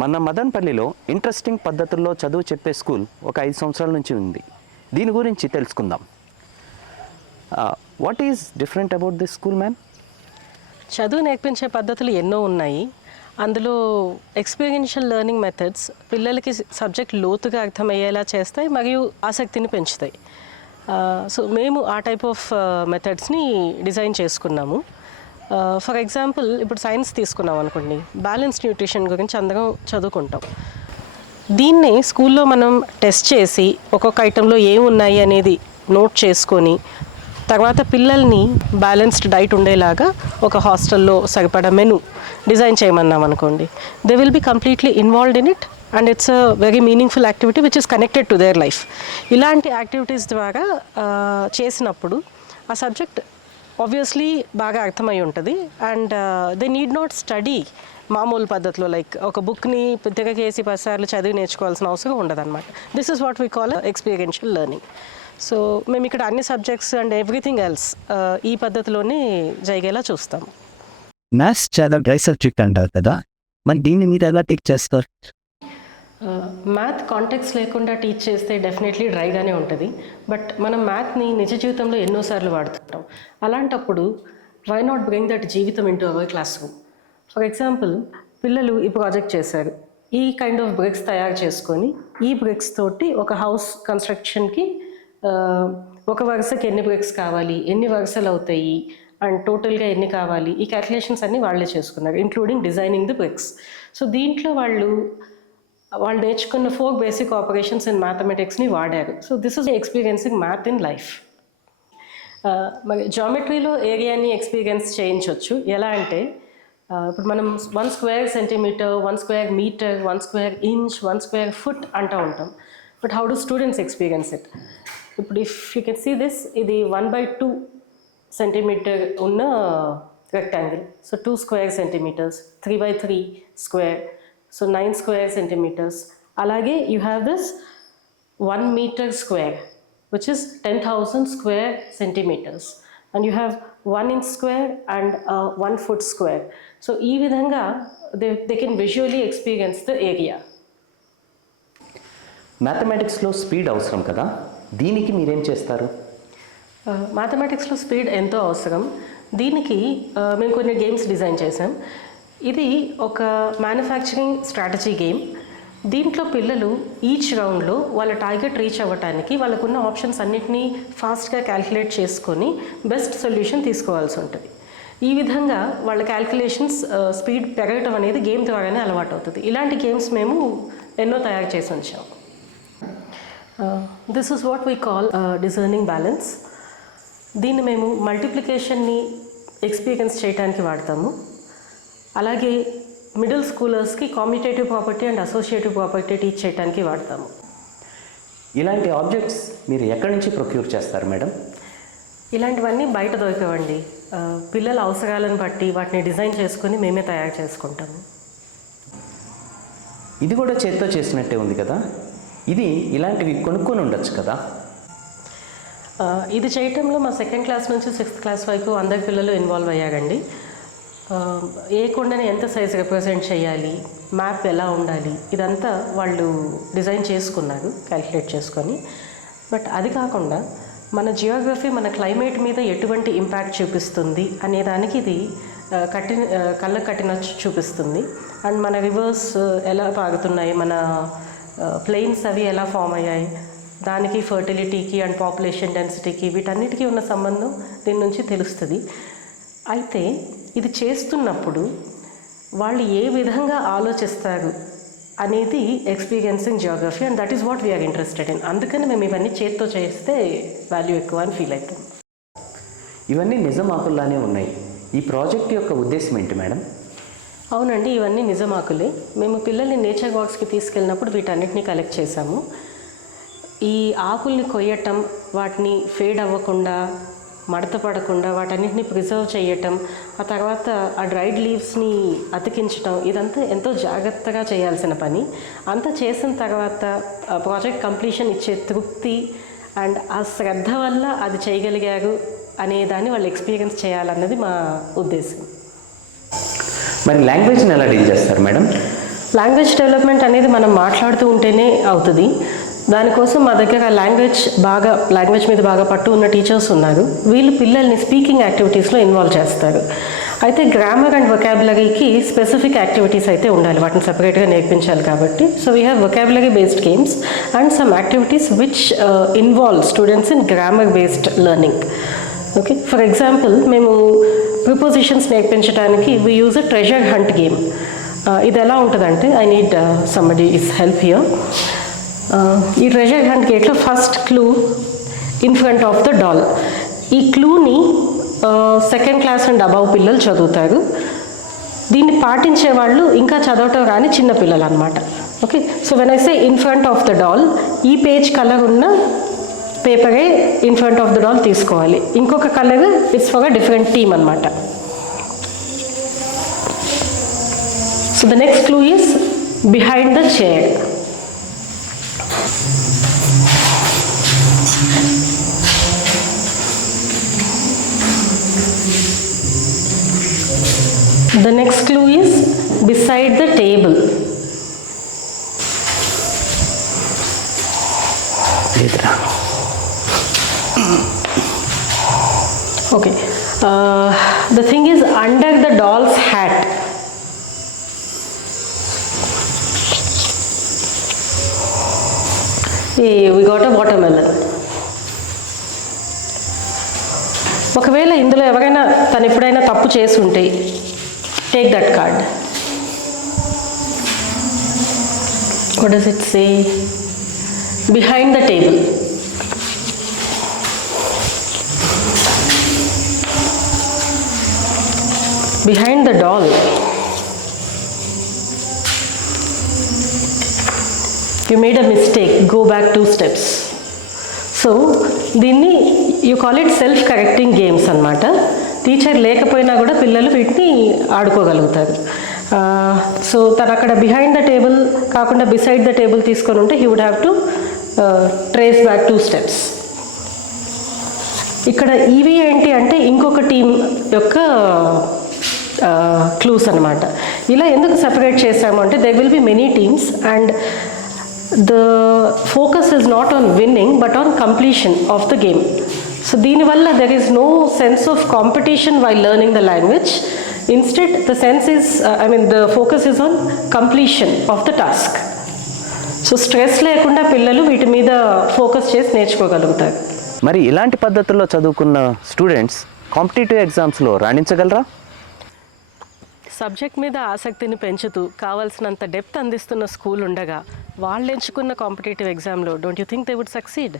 మన మదనపల్లిలో ఇంట్రెస్టింగ్ పద్ధతుల్లో చదువు చెప్పే స్కూల్ ఒక 5 సంవత్సరాల నుంచి ఉంది. దీని గురించి తెలుసుకుందాం. What is different about this school ma'am? చదువు నేర్పించే పద్ధతులు ఎన్నో ఉన్నాయి. అందులో ఎక్స్పీరియన్షియల్ లెర్నింగ్ మెథడ్స్ పిల్లలకి సబ్జెక్ట్ లోతుగా అర్థమయ్యేలా చేస్తాయి మరియు ఆసక్తిని పెంచుతాయి. సో మేము ఆ టైప్ ఆఫ్ మెథడ్స్ని డిజైన్ చేసుకున్నాము. ఫర్ ఎగ్జాంపుల్ ఇప్పుడు సైన్స్ తీసుకున్నాం అనుకోండి, బ్యాలెన్స్ న్యూట్రిషన్ గురించి అందరం చదువుకుంటాం. దీన్నే స్కూల్లో మనం టెస్ట్ చేసి ఒక్కొక్క ఐటెంలో ఏమున్నాయి అనేది నోట్ చేసుకొని తర్వాత పిల్లల్ని బ్యాలెన్స్డ్ డైట్ ఉండేలాగా ఒక హాస్టల్లో సరిపడా మెను డిజైన్ చేయమన్నాం అనుకోండి, they will be completely involved in it and it's a very meaningful activity which is connected to their life. ఇలాంటి యాక్టివిటీస్ ద్వారా చేసినప్పుడు ఆ సబ్జెక్ట్ ఆబ్వియస్లీ బాగా అర్థమై ఉంటుంది and they need not study మామూలు పద్ధతిలో లైక్ ఒక బుక్ని తిరగేసి 10 సార్లు చదివి నేర్చుకోవాల్సిన అవసరం ఉండదన్నమాట. This is what we call experiential learning. So మేము ఇక్కడ అన్ని సబ్జెక్ట్స్ అండ్ ఎవ్రీథింగ్ ఎల్స్ ఈ పద్ధతిలోనే జరిగేలా చూస్తాము. మ్యాథ్స్ చాలా డ్రై సబ్జెక్ట్ అంటారు కదా, మరి దీన్ని మీరు ఎలా టీచ్ చేస్తారు? మ్యాథ్ కాంటెక్స్ లేకుండా టీచ్ చేస్తే డెఫినెట్లీ డ్రైగానే ఉంటుంది. బట్ మనం మ్యాథ్ని నిజ జీవితంలో ఎన్నోసార్లు వాడుతుంటాం. అలాంటప్పుడు వై నాట్ బ్రింగ్ దట్ జీవితం into hour class room? For example, పిల్లలు ఈ ప్రాజెక్ట్ చేశారు, ఈ కైండ్ ఆఫ్ బ్రిక్స్ తయారు చేసుకొని ఈ బ్రిక్స్ తోటి ఒక హౌస్ కన్స్ట్రక్షన్కి ఒక వరుసకి ఎన్ని బ్రిక్స్ కావాలి, ఎన్ని వరుసలు అవుతాయి అండ్ టోటల్గా ఎన్ని కావాలి, ఈ క్యాల్కులేషన్స్ అన్నీ వాళ్ళే చేసుకున్నారు, including designing the bricks. So దీంట్లో వాళ్ళు నేర్చుకున్న 4 బేసిక్ ఆపరేషన్స్ ఇన్ మ్యాథమెటిక్స్ని వాడారు. So this is experiencing math in life. మరి జామెట్రీలో ఏరియాని ఎక్స్పీరియన్స్ చేయించవచ్చు. ఎలా అంటే ఇప్పుడు మనం 1 square centimetre, 1 square metre, 1 square inch, 1 square foot అంటూ ఉంటాం. But how do students experience it? ఇప్పుడు if you can see this, ఇది 1/2 సెంటీమీటర్ ఉన్న rectangle. So 2 square centimetres, 3/3 square, so 9 square centimetres. అలాగే you have this 1 metre square which is 10,000 square centimetres and you have 1 inch square and 1 foot square. So ఈ విధంగా they can visually experience the area. మ్యాథమెటిక్స్లో speed అవసరం కదా, దీనికి మీరేం చేస్తారు? మ్యాథమెటిక్స్లో speed ఎంతో అవసరం. దీనికి మేము కొన్ని గేమ్స్ డిజైన్ చేసాం. ఇది ఒక మ్యానుఫ్యాక్చరింగ్ స్ట్రాటజీ గేమ్. దీంట్లో పిల్లలు ఈచ్ రౌండ్లో వాళ్ళ టార్గెట్ రీచ్ అవ్వడానికి వాళ్ళకున్న ఆప్షన్స్ అన్నిటినీ ఫాస్ట్గా క్యాల్కులేట్ చేసుకొని బెస్ట్ సొల్యూషన్ తీసుకోవాల్సి ఉంటుంది. ఈ విధంగా వాళ్ళ క్యాల్కులేషన్స్ స్పీడ్ పెరగటం అనేది గేమ్ ద్వారానే అలవాటు అవుతుంది. ఇలాంటి గేమ్స్ మేము ఎన్నో తయారు చేసి ఉంచాం. This is what we call discerning balance. దీన్ని మేము మల్టిప్లికేషన్ని ఎక్స్పీరియన్స్ చేయడానికి వాడతాము. అలాగే మిడిల్ స్కూలర్స్కి commutative property and associative property teach చేయడానికి వాడతాము. ఇలాంటి ఆబ్జెక్ట్స్ మీరు ఎక్కడి నుంచి ప్రొక్యూర్ చేస్తారు మేడం? ఇలాంటివన్నీ బయట దొరకవండి. పిల్లల అవసరాలను బట్టి వాటిని డిజైన్ చేసుకొని మేమే తయారు చేసుకుంటాము. ఇది కూడా చేత్తో చేసినట్టే ఉంది కదా, ఇది ఇలాంటివి కొనుక్కొని ఉండొచ్చు కదా? ఇది చేయటంలో మా 2nd క్లాస్ నుంచి 6th క్లాస్ వరకు అందరి పిల్లలు ఇన్వాల్వ్ అయ్యారండి. ఏ కొండని ఎంత సైజ్ రిప్రజెంట్ చేయాలి, మ్యాప్ ఎలా ఉండాలి, ఇదంతా వాళ్ళు డిజైన్ చేసుకున్నారు క్యాల్కులేట్ చేసుకొని. బట్ అది కాకుండా మన జియోగ్రఫీ మన క్లైమేట్ మీద ఎటువంటి ఇంపాక్ట్ చూపిస్తుంది అనే దానికి ఇది కళ్ళకు కట్టినట్టు చూపిస్తుంది. అండ్ మన రివర్స్ ఎలా పారుతున్నాయి, మన ప్లెయిన్స్ అవి ఎలా ఫామ్ అయ్యాయి, దానికి ఫర్టిలిటీకి అండ్ పాపులేషన్ డెన్సిటీకి వీటన్నిటికీ ఉన్న సంబంధం దీని నుంచి తెలుస్తుంది. అయితే ఇది చేస్తున్నప్పుడు వాళ్ళు ఏ విధంగా ఆలోచిస్తారు అనేది experiencing geography and that is what we are interested in. అందుకని మేము ఇవన్నీ చేత్తో చేస్తే వాల్యూ ఎక్కువ అని ఫీల్ అవుతాం. ఇవన్నీ నిజమాకుల్లానే ఉన్నాయి. ఈ ప్రాజెక్ట్ యొక్క ఉద్దేశం ఏంటి మేడం? అవునండి, ఇవన్నీ నిజమాకులే. మేము పిల్లల్ని నేచర్ వాక్స్కి తీసుకెళ్ళినప్పుడు వీటన్నిటిని కలెక్ట్ చేశాము. ఈ ఆకుల్ని కొయ్యటం, వాటిని ఫేడ్ అవ్వకుండా మడత పడకుండా వాటన్నిటిని ప్రిజర్వ్ చేయటం, ఆ తర్వాత ఆ డ్రైడ్ లీవ్స్ని అతికించటం, ఇదంతా ఎంతో జాగ్రత్తగా చేయాల్సిన పని. అంతా చేసిన తర్వాత ప్రాజెక్ట్ కంప్లీషన్ ఇచ్చే తృప్తి అండ్ ఆ శ్రద్ధ వల్ల అది చేయగలిగారు అనే దాన్ని వాళ్ళు ఎక్స్పీరియన్స్ చేయాలన్నది మా ఉద్దేశం. మరి లాంగ్వేజ్ని ఎలా డీల్ చేస్తారు మేడం? లాంగ్వేజ్ డెవలప్మెంట్ అనేది మనం మాట్లాడుతూ ఉంటేనే అవుతుంది. దానికోసం మా దగ్గర లాంగ్వేజ్ మీద బాగా పట్టు ఉన్న టీచర్స్ ఉన్నారు. వీళ్ళు పిల్లల్ని స్పీకింగ్ యాక్టివిటీస్లో ఇన్వాల్వ్ చేస్తారు. అయితే గ్రామర్ అండ్ వొకాబులరీకి స్పెసిఫిక్ యాక్టివిటీస్ అయితే ఉండాలి, వాటిని సపరేట్గా నేర్పించాలి కాబట్టి. So we have vocabulary based games and some activities which involve students in grammar based learning. Okay, for example మేము ప్రిపోజిషన్స్ నేర్పించడానికి we use a treasure hunt game. ఇది ఎలా ఉంటుందంటే, I need somebody is help here. ఈ treasure hunt గేట్లో first clue in front of the doll. ఈ క్లూని second class and above పిల్లలు చదువుతారు. దీన్ని పాటించే వాళ్ళు ఇంకా చదవటం రాని చిన్న పిల్లలు అనమాట. Okay, so when I say in front of the doll, ఈ పేజ్ కలర్ ఉన్న పేపరే in front of the doll తీసుకోవాలి. ఇంకొక colour it's for a different team అనమాట. So the next clue is behind the chair. The next clue is beside the table. Okay. The thing is under the doll's hat. Hey, we got a watermelon. ఒకవేళ ఇందులో ఎవరైనా తను ఎప్పుడైనా తప్పు చేసి ఉంటే take that card. What does it say? Behind the table. Behind the doll. You made a mistake. Go back 2 steps. So, దీన్ని you call it self-correcting games అన్నమాట. టీచర్ లేకపోయినా కూడా పిల్లలు వీటిని ఆడుకోగలుగుతారు. సో తను అక్కడ బిహైండ్ ద టేబుల్ కాకుండా బిసైడ్ ద టేబుల్ తీసుకొని ఉంటే he would have to trace back 2 steps. ఇక్కడ ఇవి ఏంటి అంటే ఇంకొక టీం యొక్క క్లూస్ అనమాట. ఇలా ఎందుకు సెపరేట్ చేసాము అంటే there will be many teams and the focus is not on winning but on completion of the game. So దీనివల్ల there is no sense of competition while learning the language. Instead the sense is the focus is on completion of the task. So stress లేకుండా పిల్లలు వీటి మీద focus చేసి నేర్చుకోగలుగుతారు. మరి ఇలాంటి పద్ధతుల్లో చదువుకున్న స్టూడెంట్స్ కాంపిటేటివ్ ఎగ్జామ్స్లో రాణించగలరా? సబ్జెక్ట్ మీద ఆసక్తిని పెంచుతూ కావాల్సినంత డెప్త్ అందిస్తున్న స్కూల్ ఉండగా వాళ్ళు ఎంచుకున్న కాంపిటేటివ్ ఎగ్జామ్లో don't you think they would succeed?